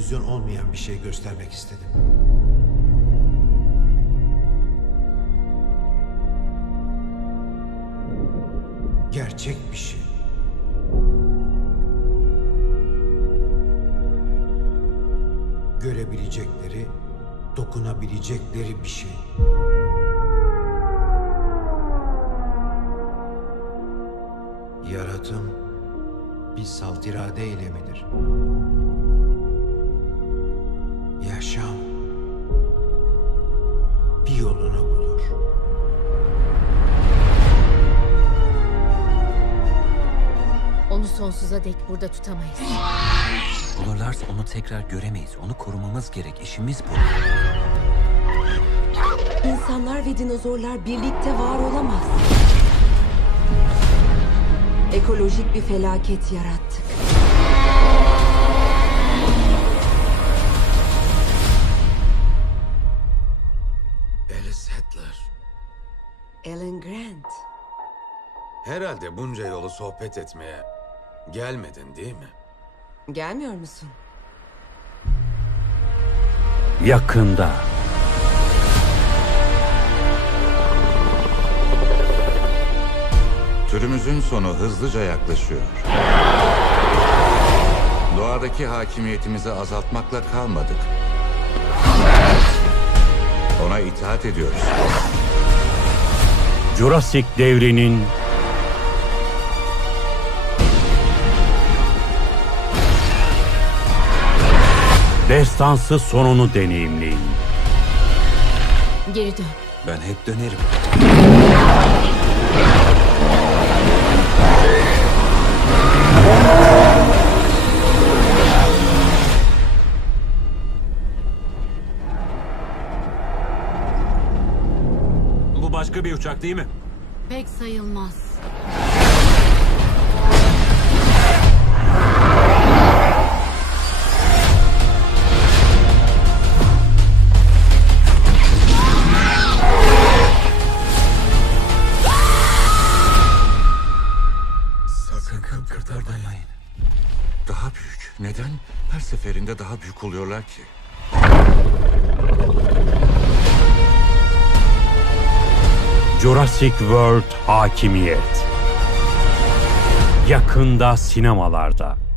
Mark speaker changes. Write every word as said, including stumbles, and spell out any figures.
Speaker 1: televizyon olmayan bir şey göstermek istedim. Gerçek bir şey. Görebilecekleri, dokunabilecekleri bir şey. Yaratım bir salt irade eylemidir. Yaşam bir yolunu bulur.
Speaker 2: Onu sonsuza dek burada tutamayız.
Speaker 3: Bulurlarsa onu tekrar göremeyiz. Onu korumamız gerek. İşimiz bu.
Speaker 4: İnsanlar ve dinozorlar birlikte var olamaz. Ekolojik bir felaket yarattık.
Speaker 5: Alice Hitler.
Speaker 4: Alan Grant.
Speaker 5: Herhalde bunca yolu sohbet etmeye gelmedin değil mi?
Speaker 4: Gelmiyor musun?
Speaker 6: Yakında.
Speaker 7: Türümüzün sonu hızlıca yaklaşıyor. Doğadaki hakimiyetimizi azaltmakla kalmadık. Ona itaat ediyoruz.
Speaker 6: Jurassic devrinin destansı sonunu deneyimleyin.
Speaker 2: Geri dön.
Speaker 3: Ben hep dönerim.
Speaker 8: Bu başka bir uçak değil mi?
Speaker 2: Pek sayılmaz.
Speaker 5: Sakın
Speaker 3: Kıpırdamayın.
Speaker 7: Daha büyük. Neden her seferinde daha büyük oluyorlar ki?
Speaker 6: Jurassic World Hakimiyet. Yakında sinemalarda.